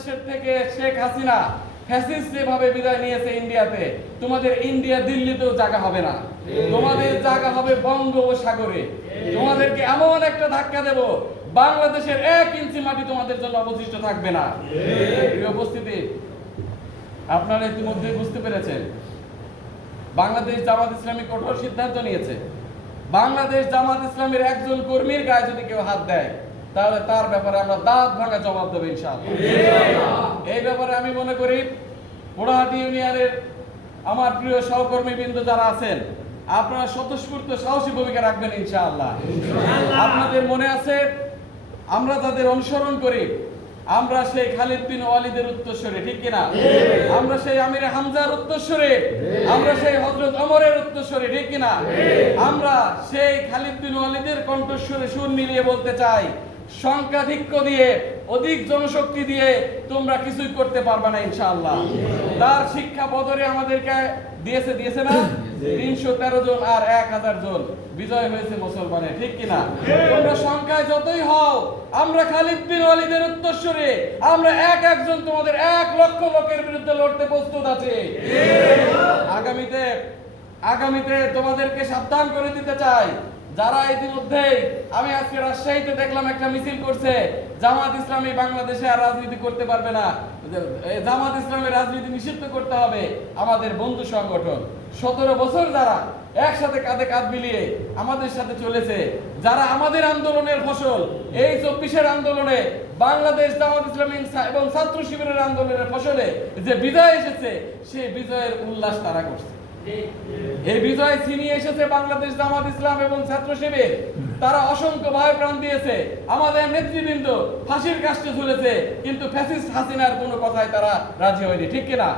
বাংলাদেশের থেকে শেখ হাসিনা বিদায় নিয়েছে ইন্ডিয়াতে, তোমাদের ইন্ডিয়া দিল্লিতেও জায়গা হবে না। তোমাদের জায়গা হবে তোমাদেরকে এমন একটা ধাক্কা দেব, বাংলাদেশের এক ইঞ্চি মাটি তোমাদের জন্য অবশিষ্ট থাকবে না। উপস্থিতি, আপনারা বুঝতে পেরেছেন, বাংলাদেশ জামাত ইসলামী কঠোর সিদ্ধান্ত নিয়েছে। বাংলাদেশ জামাত ইসলামের একজন কর্মীর গায়ে যদি কেউ হাত দেয় তাহলে তার ব্যাপারে আমরা দাঁত ভাঙা জবাব দেবো ইনশাআল্লাহ। এই ব্যাপারে আমি মনে করি পোড়াহাটি ইউনিয়নের আমার প্রিয় সহকর্মী বিন্দু যারা আছেন আপনারা স্বতঃস্ফূর্ত সাহসী ভূমিকা রাখবেন ইনশাআল্লাহ। আপনাদের মনে আছে আমরা তাদের অনুসরণ করি আমরা সেই খালিদ বিন ওয়ালিদের উত্তরসূরি ঠিক কিনা আমরা সেই আমিরে হামজার উত্তরসূরি আমরা সেই হযরত অমরের উত্তরসূরি ঠিক কিনা আমরা সেই খালিদ বিন ওয়ালিদের কণ্ঠস্বরে সুর মিলিয়ে বলতে চাই সংখ্যাধিক্য দিয়ে, অধিক জনশক্তি দিয়ে তোমরা কিছুই করতে পারবে না, ইনশাআল্লাহ। তার শিক্ষা বদরে আমাদেরকে দিয়েছে দিয়েছে না? তিনশো তেরো জন আর এক হাজার জন। বিজয় হয়েছে মুসলমানের ঠিক কিনা? তোমরা সংখ্যায় যতই হও, আমরা খালিদ বিন ওয়ালিদের উত্তরসূরি। আমরা এক একজন তোমাদের এক লক্ষ লোকের বিরুদ্ধে লড়তে প্রস্তুত আছি। আগামীতে আগামীতে তোমাদেরকে সাবধান করে দিতে চাই। যারা ইতিমধ্যে আমি আজকে রাজশাহীতে দেখলাম একটা মিছিল করছে, জামাত ইসলামী বাংলাদেশে আর রাজনীতি করতে পারবে না। জামাত ইসলামের রাজনীতি নিষিদ্ধ করতে হবে আমাদের বন্ধু সংগঠন। সতেরো বছর যারা একসাথে কাঁধে কাঁধ মিলিয়ে আমাদের সাথে চলেছে, যারা আমাদের আন্দোলনের ফসল, এই চব্বিশের আন্দোলনে বাংলাদেশ জামাত ইসলামী এবং ছাত্র শিবিরের আন্দোলনের ফসলে যে বিজয় এসেছে, সেই বিজয়ের উল্লাস তারা করছে। এই বিজয় ছিনিয়ে এসেছে বাংলাদেশ জামাত ইসলাম এবং ছাত্র শিবির, তারা অসংখ্য প্রাণ দিয়েছে। আমাদের নেতৃবৃন্দ ফাঁসির কাষ্টে ঝুলেছে, কিন্তু ফ্যাসিস্ট হাসিনার কোনো কথায় তারা রাজি হয়নি, ঠিক কিনা?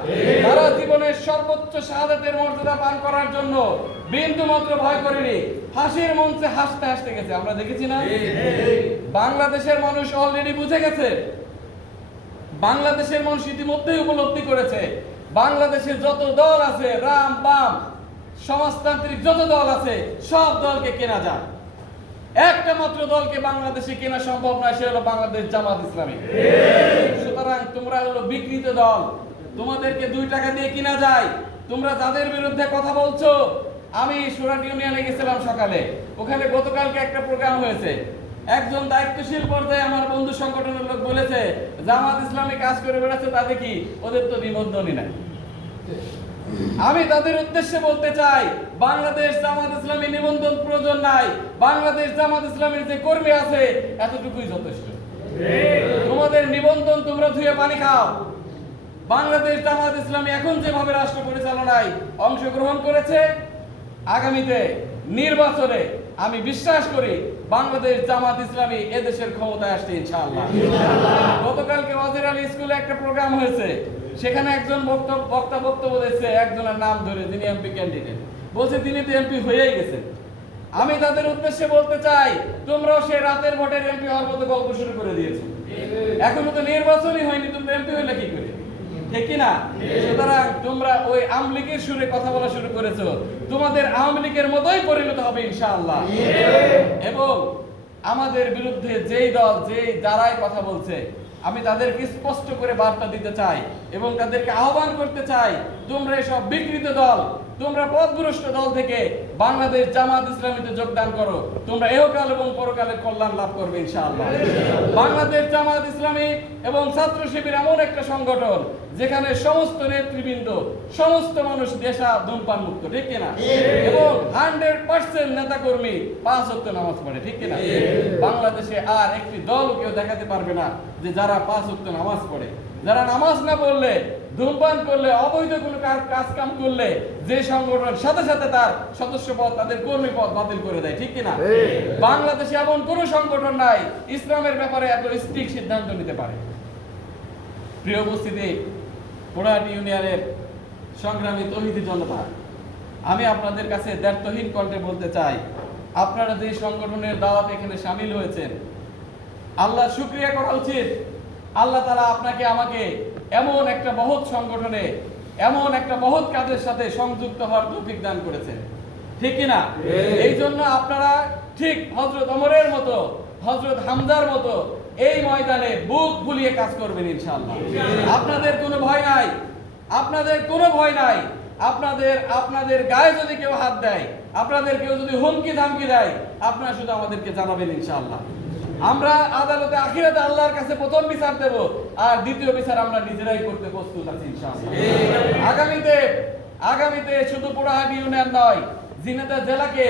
তারা জীবনের সর্বোচ্চ শাহাদাতের মর্যাদা পান করার জন্য বিন্দু ভয় করেনি। ফাঁসির মঞ্চে হাসতে হাসতে গেছে, আমরা দেখেছি না? বাংলাদেশের মানুষ অলরেডি বুঝে গেছে। বাংলাদেশের মানুষ ইতিমধ্যেই উপলব্ধি করেছে বাংলাদেশে যত দল আছে, রাম, বাম, সমাজতান্ত্রিক যত দল আছে, সব দলকে কেনা যায় একটা মাত্র দলকে বাংলাদেশে কেনা সম্ভব নয়, সে হলো বাংলাদেশ জামাত ইসলামী। সুতরাং তোমরা হলো বিকৃত দল। তোমাদেরকে দুই টাকা দিয়ে কিনা যায়। তোমরা যাদের বিরুদ্ধে কথা বলছো, আমি সুরাট ইউনিয়নে গেছিলাম সকালে। ওখানে গতকালকে একটা প্রোগ্রাম হয়েছে। একজন দায়িত্বশীল পর্যায়ে আমার বন্ধু সংগঠনের লোক বলেছে, জামাত ইসলামী কাজ করে বেড়াচ্ছে, তাতে কি ওদের তো নিবন্ধনই নাই। আমি তাদের উদ্দেশ্যে বলতে চাই, বাংলাদেশ জামাত ইসলামী নিবন্ধন প্রয়োজন নাই। বাংলাদেশ জামাত ইসলামীর যে কর্মী আছে, এতটুকুই যথেষ্ট। তোমাদের নিবন্ধন তোমরা ধুয়ে পানি খাও। বাংলাদেশ জামাত ইসলামী এখন যেভাবে রাষ্ট্র পরিচালনায় অংশগ্রহণ করেছে, আগামীতে নির্বাচনে আমি বিশ্বাস করি বাংলাদেশ জামাত ইসলামী এদেশের ক্ষমতায় আসছে ইনশাআল্লাহ। গতকালকে ওয়াজির আলী স্কুলে একটা প্রোগ্রাম হয়েছে। সেখানে একজন বক্তব্য বক্তা বক্তব্য দিচ্ছে একজনের নাম ধরে যিনি এমপি ক্যান্ডিডেট। বলছে তিনি তো এমপি হয়েই গেছেন। আমি তাদের উদ্দেশ্যে বলতে চাই তোমরাও সে রাতের ভোটের এমপি হওয়ার মতো গল্প শুরু করে দিয়েছ। এখনও তো নির্বাচনই হয়নি তোমরা এমপি হইলে কি করে? ঠিক না সুতরাং তোমরা ওই আমলিকের সুরে কথা বলা শুরু করেছ। তোমাদের আওয়ামী লীগের মতোই পরিণত হবে ইনশাআল্লাহ। এবং আমাদের বিরুদ্ধে যেই দল, যেই যারাই কথা বলছে, আমি তাদেরকে স্পষ্ট করে বার্তা দিতে চাই এবং তাদেরকে আহ্বান করতে চাই, তোমরা এসব বিকৃত দল তোমরা পথভ্রষ্ট দল থেকে বাংলাদেশ জামাত ইসলামীতে যোগদান করো। তোমরা এহকাল এবং পরকালে কল্যাণ লাভ করবে ইনশাআল্লাহ। বাংলাদেশ জামাত ইসলামী এবং ছাত্র শিবির এমন একটা সংগঠন যেখানে সমস্ত নেতৃবৃন্দ সমস্ত মানুষ দেশা ধূমপান মুক্ত ঠিক কিনা? এবং হান্ড্রেড পার্সেন্ট নেতা কর্মী পাঁচ অক্ট নামাজ পড়ে ঠিক কিনা? বাংলাদেশে আর একটি দল কেউ দেখাতে পারবে না যে যারা পাঁচ অক্ট নামাজ পড়ে। যারা নামাজ না পড়লে ধূমপান করলে অবৈধ কোনো কাজ কাম করলে যে সংগঠন সাথে সাথে তার সদস্য পদ তাদের কর্মী পদ বাতিল করে দেয় ঠিক কিনা? বাংলাদেশে এমন কোনো সংগঠন নাই ইসলামের ব্যাপারে এত স্ট্রিক সিদ্ধান্ত নিতে পারে। প্রিয় উপস্থিতি পোড়াহাটি ইউনিয়নের সংগ্রামী তহিদি জনতা আমি আপনাদের কাছে দ্ব্যর্থহীন কণ্ঠে বলতে চাই আপনারা যে সংগঠনের দাওয়াত এখানে সামিল হয়েছেন আল্লাহ শুক্রিয়া করা উচিত। আল্লাহ তালা আপনাকে আমাকে এমন একটা মহৎ সংগঠনে এমন একটা মহৎ কাজের সাথে সংযুক্ত হওয়ার তৌফিক দান করেছেন। ঠিক কিনা? এই জন্য আপনারা ঠিক হজরত অমরের মতো হজরত হামজার মতো এই ময়দানে বুক ফুলিয়ে কাজ করবেন ইনশাল্লাহ আপনাদের কোনো ভয় নাই। আপনাদের কোনো ভয় নাই। আপনাদের আপনাদের গায়ে যদি কেউ হাত দেয় আপনাদের কেউ যদি হুমকি ধামকি দেয় আপনারা শুধু আমাদেরকে জানাবেন ইনশাআল্লাহ। আমরা আদালতে আখিরাতে আল্লাহর কাছে প্রথম বিচার দেব আর দ্বিতীয় বিচার আমরা নিজেরাই করতে প্রস্তুত আছি ইনশাআল্লাহ। আগামীতে আগামীতে শুধু পোড়াহাটি ইউনিয়ন নয় জিনেদা জেলাকে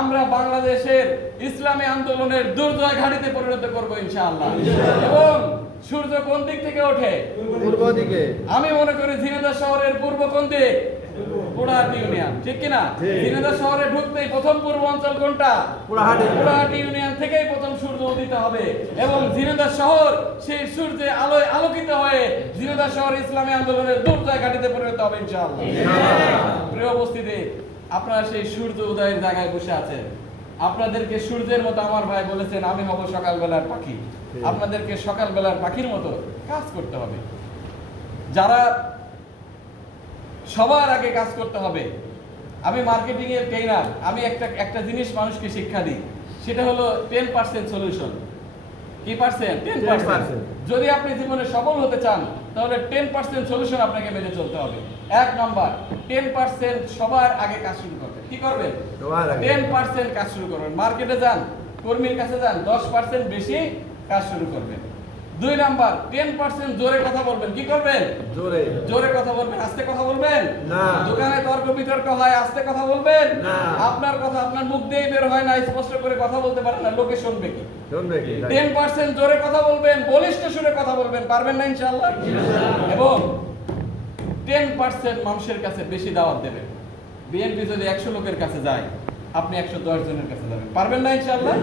আমরা বাংলাদেশের ইসলামী আন্দোলনের দুর্জয় ঘাটিতে পরিণত করব ইনশাআল্লাহ। এবং সূর্য কোন দিক থেকে ওঠে? পূর্ব দিকে। আমি মনে করি ঝিনাইদহ শহরের পূর্ব কোন দিক? পোড়াহাটি ইউনিয়ন ঠিক কিনা। ঝিনাইদহ শহরে ঢুকতেই প্রথম পূর্ব অঞ্চল কোনটা? পোড়াহাটি। পোড়াহাটি ইউনিয়ন থেকেই প্রথম সূর্য উদিত হবে এবং ঝিনাইদহ শহর সেই সূর্যে আলোয় আলোকিত হয়ে ঝিনাইদহ শহর ইসলামী আন্দোলনের দুর্জয় ঘাটিতে পরিণত হবে ইনশাআল্লাহ। প্রিয় উপস্থিতি আপনারা সেই সূর্য উদয়ের জায়গায় বসে আছেন। আপনাদেরকে সূর্যের মতো আমার ভাই বলেছেন আমি হব সকালবেলার পাখি। আপনাদেরকে সকালবেলার পাখির মতো কাজ করতে হবে। যারা সবার আগে কাজ করতে হবে। আমি মার্কেটিং এর ট্রেনার আমি একটা একটা জিনিস মানুষকে শিক্ষা দিই সেটা হলো টেন পার্সেন্ট সলিউশন কি পার্সেন্ট টেন 10% পার্সেন্ট যদি আপনি জীবনে সফল হতে চান তাহলে টেন পার্সেন্ট সলিউশন আপনাকে মেনে চলতে হবে। এক নাম্বার টেন পার্সেন্ট সবার আগে কাজ শুরু করবেন কি করবেন? সবার আগে। টেন পার্সেন্ট কাজ শুরু করবেন। মার্কেটে যান কর্মীর কাছে যান দশ পার্সেন্ট বেশি কাজ শুরু করবেন। দুই নাম্বার টেন পার্সেন্ট জোরে কথা বলবেন। কি করবেন? জোরে। জোরে কথা বলবেন। আস্তে কথা বলবেন? না। দোকানে তর্ক বিতর্ক হয় আস্তে কথা বলবেন? না। আপনার কথা আপনার মুখ দিয়ে বের হয় না স্পষ্ট করে কথা বলতে পারেন না লোকে শুনবে কি? শুনবে কি? টেন পার্সেন্ট জোরে কথা বলবেন বলিষ্ঠ সুরে কথা বলবেন পারবেন না ইনশাআল্লাহ? এবং টেন পার্সেন্ট মানুষের কাছে বেশি দাওয়াত দেবেন। বিএনপি যদি একশো লোকের কাছে যায় আপনি একশো দশ জনের কাছে যাবেন। পারবেন না ইনশাআল্লাহ।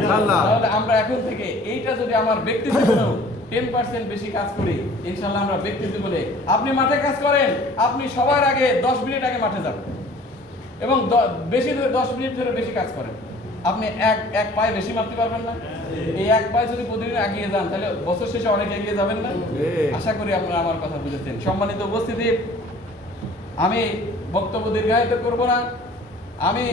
তাহলে আমরা এখন থেকে এইটা যদি আমার ব্যক্তি জীবনেও টেন পার্সেন্ট বেশি কাজ করি ইনশাআল্লাহ আমরা ব্যক্তি জীবনে। আপনি মাঠে কাজ করেন আপনি সবার আগে দশ মিনিট আগে মাঠে যান। এবং বেশি ধরে দশ মিনিট ধরে বেশি কাজ করেন। আপনি এক এক পায়ে বেশি মারতে পারবেন না। এই এক পায়ে যদি প্রতিদিন এগিয়ে যান তাহলে বছর শেষে অনেক এগিয়ে যাবেন না। আশা করি আপনারা আমার কথা বুঝেছেন। সম্মানিত উপস্থিতি আমি বক্তব্য দীর্ঘায়িত করব না। আমি